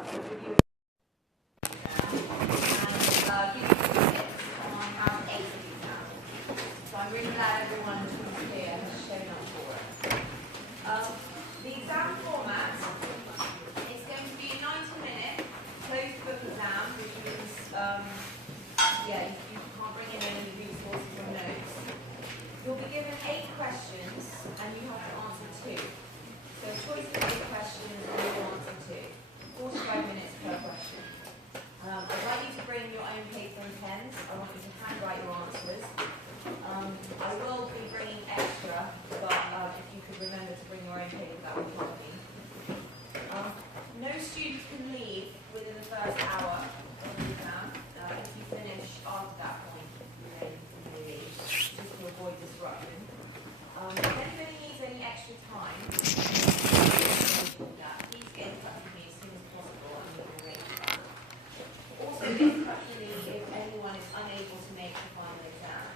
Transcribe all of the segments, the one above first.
review and give you tips on round 8 of the exam. So I'm really glad everyone who's here has shown up for it. The exam format is going to be a 90-minute closed book exam, which means you can't bring in any resources or notes. You'll be given 8 questions and you have to answer 2. So choice of 8 questions and you'll answer 2. 45 minutes per question. I'd like you to bring your own paper and pens. I want you to handwrite your answers. I will be bringing extra, but if you could remember to bring your own paper, that would help me. No students can leave within the first hour of the exam. If you finish after that point, then you may leave, just to avoid disruption. If anybody needs any extra time, please get in touch with me as soon as possible and we can arrange that. Also get in touch with me if anyone is unable to make the final exam.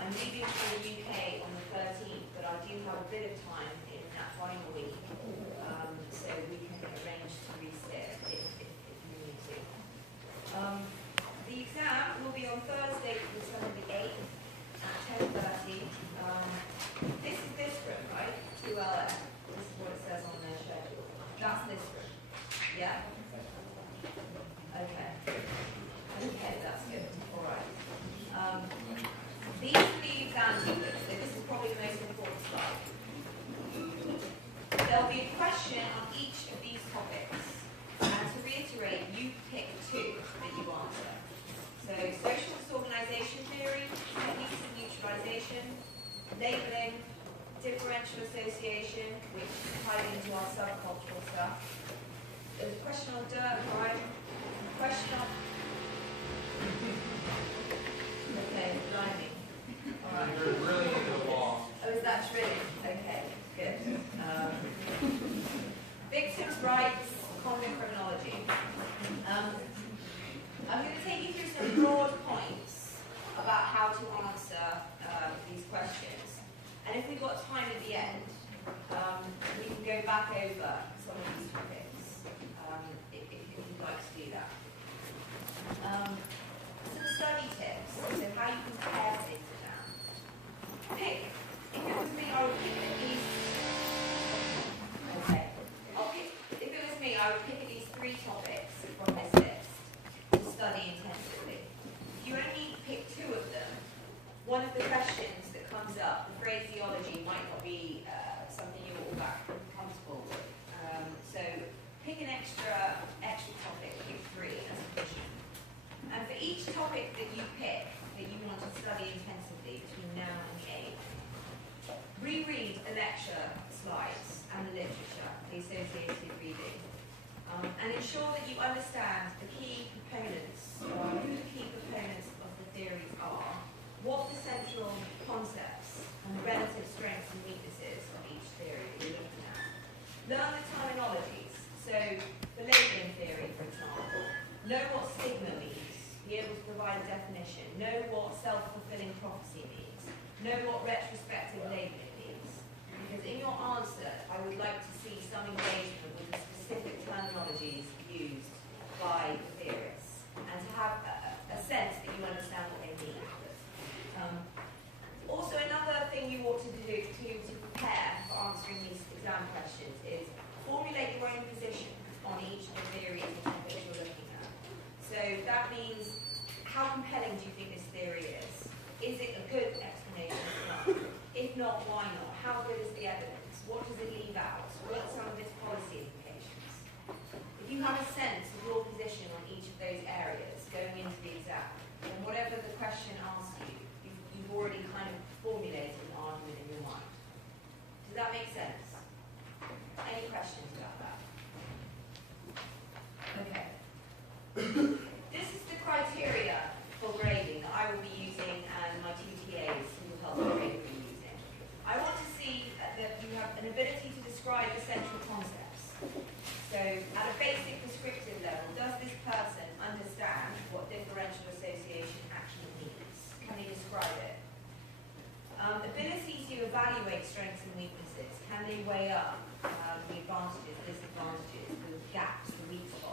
I'm leaving for the UK on the 13th, but I do have a bit of time in that final week, so we can arrange to resit if you need to. The exam will be on Thursday, December the 8th at 10:30. This is this room, right? 2LF. This is what it says on their schedule. That's this room. Yeah? Okay. Okay, that's good. All right. These are the exam units, so this is probably the most important slide. There'll be a question on each of these topics, and to reiterate, you pick 2 that you answer. So, social disorganization theory, techniques of neutralization, labeling, differential association, which ties into our subcultural stuff. There's a question on dirt crime, question on... Okay, blimey. All right. You're really into the law. Oh, is that true? Okay, good. Victims' rights, convict criminology. I'm going to take you through some broad points about how to answer these questions. And if we've got time at the end, we can go back over some of these topics if you'd like to do that. Some study tips, so how you can pare things down. If it was me, I would pick at least... Okay. If it was me, I would pick at least 3 topics from this list to study intensively. If you only pick 2 of them, one of the questions that comes up, the phraseology, might not be something you're all that comfortable with. So pick an extra topic, pick 3 as a question. And for each topic that you pick, that you want to study intensively between now and the 8th, reread the lecture slides and the literature, the associated reading, and ensure that you understand the key components, who the key components of the theories are, what the central concepts and the relative strengths and weaknesses of each theory that you're looking at. Learn the terminologies, so the labeling theory, for example. Know what stigma means, be able to provide a definition. Know what self-fulfilling prophecy means. Know what retrospective labeling means. Because in your answer, I would like to see some engagement with the specific terminologies used by the theorists, and to have a sense that you understand what they mean. Also, another thing you ought to do to prepare for answering these exam questions is formulate your own position on each of the theories and topics you're looking at. So that means, how compelling do you think this theory is? Is it a good explanation? No. If not, why not? How good is the evidence? What does it leave out? What are some of its policy implications? If you have a sense of your position on each of those areas going into the exam, then whatever the question asks you, you've already kind of formulated an argument in your mind. Does that make sense? Any questions about that? Okay. This is the criteria for grading that I will be using and my two TAs who will help grade will be using. I want to see that you have an ability to describe the central concepts. So at a basic descriptive level, does this person understand what differential association actually means? Can they describe it? Ability to evaluate strengths and weaknesses. Can they weigh up the advantages, disadvantages, the gaps, the weak spots?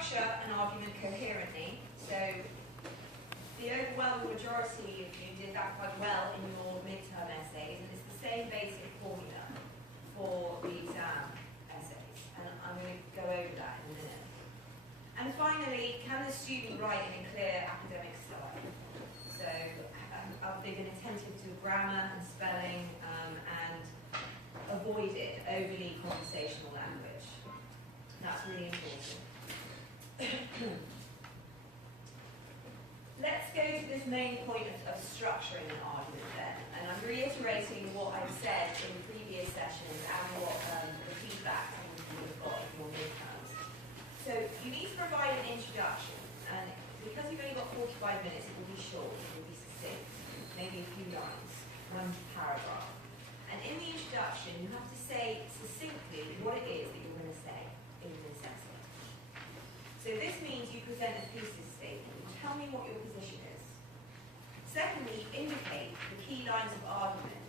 structure an argument coherently. So the overwhelming majority of you did that quite well in your midterm essays, and it's the same basic formula for the exam essays. And I'm going to go over that in a minute. And finally, can the student write in a clear academic style? So have they been attentive to grammar and spelling and avoided overly conversational language? That's really important. Let's go to this main point of structuring an argument then. And I'm reiterating what I've said in previous sessions and what the feedback you have got in your midterms. So you need to provide an introduction, and because you've only got 45 minutes, it will be short, it will be succinct, maybe a few lines, one paragraph. And in the introduction, you have to say succinctly what it is that you're going to say in this essay. So this means you present a thesis statement. Tell me what your position is. Secondly, indicate the key lines of argument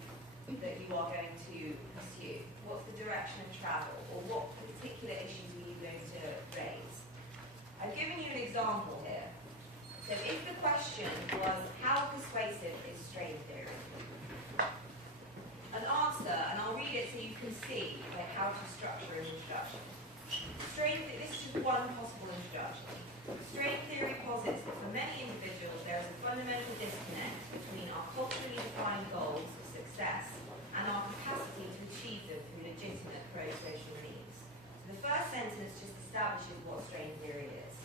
that you are going to pursue. What's the direction of travel, or what particular issues are you going to raise? I've given you an example here. So if the question was, how persuasive is strain theory? An answer, and I'll read it so you can see how to structure an introduction. This is just one possible introduction. Strain theory posits that for many individuals there is a fundamental disconnect between our culturally defined goals of success and our capacity to achieve them through legitimate pro-social means. So the first sentence just establishes what strain theory is.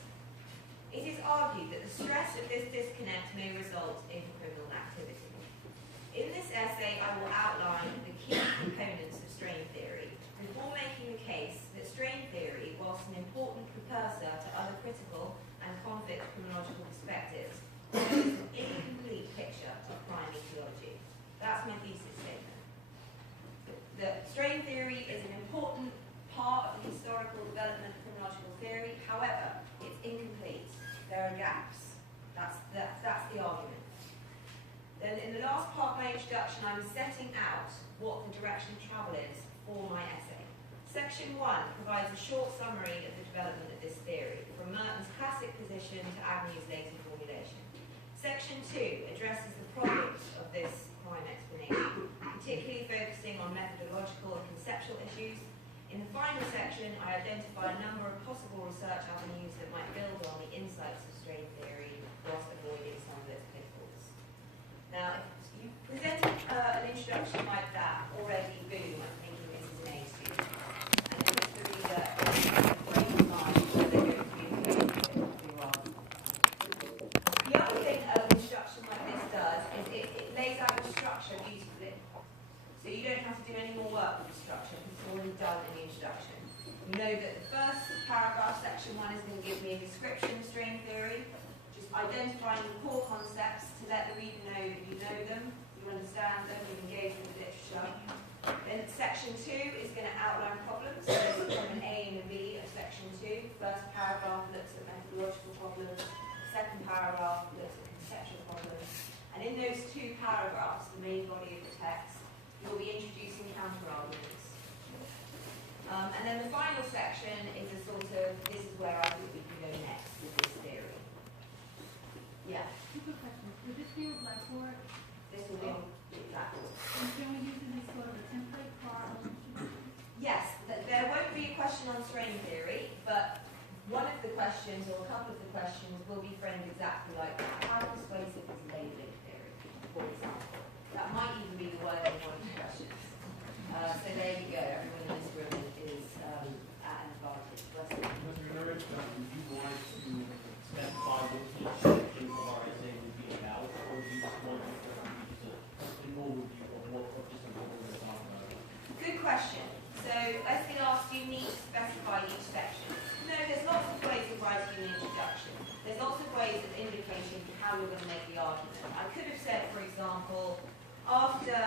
It is argued that the stress of this disconnect may result in criminal activity. In this essay, I will outline the key components of strain theory before making the case that strain theory, whilst an important precursor to other critical and conflict criminological perspectives, shows an incomplete picture of crime etiology. That's my thesis statement. The strain theory is an important part of the historical development of criminological theory. However, it's incomplete. There are gaps. That's the argument. Then in the last part of my introduction, I'm setting out what the direction of travel is for my essay. Section 1 provides a short summary of the development of this theory, from Merton's classic position to Agnew's later formulation. Section 2 addresses the problems of this crime explanation, particularly focusing on methodological and conceptual issues. In the final section, I identify a number of possible research avenues that might build on the insights of strain theory whilst avoiding some of its pitfalls. Now, if you presented an introduction like that already, boom, I'm thinking this is an A student. And it puts the reader in a frame of mind where they're going to be engaged with what you are. The other thing an introduction like this does is it lays out your structure beautifully. So you don't have to do any more work with the structure because it's already done in the introduction. You know that the first paragraph, section 1, is going to give me a description of strain theory, just identifying the core concepts to let the reader know that you know them, you understand them, you've engaged with the literature. Then section 2 is going to outline problems, so this is from an A and a B of section 2. First paragraph looks at methodological problems, second paragraph looks at conceptual problems. And in those two paragraphs, the main body of the text, you'll be introducing counter-arguments. And then the final section is a sort of, this is where I think we can go next with this theory. Yeah? Two quick questions. Would this be a blackboard? This will be exactly. And can we use it as sort of a template for our Yes, there won't be a question on strain theory, but one of the questions, or a couple of the questions, will be framed exactly like that. How persuasive is labeling theory, for example? That might even be the word in one of the questions. So there you go, everyone in this room is at an advantage. Mr. Nurich, would you want to specify what each section of our essay would be about, or do you just want to just an overview of what just of what we're going to talk about? Good question. So as they asked, do you need to specify each section? No, there's lots of ways of writing an introduction. There's lots of ways of indicating how you're going to make the argument. I could have said, for example, after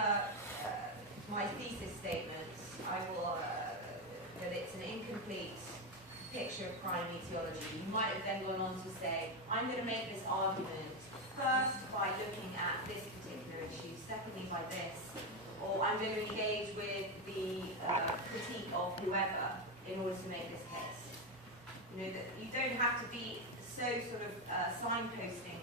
my thesis statement, I will, that it's an incomplete picture of crime etiology. You might have then gone on to say, I'm going to make this argument first by looking at this particular issue, secondly by this, or I'm going to engage with the critique of whoever in order to make this case. You know, that you don't have to be so sort of signposting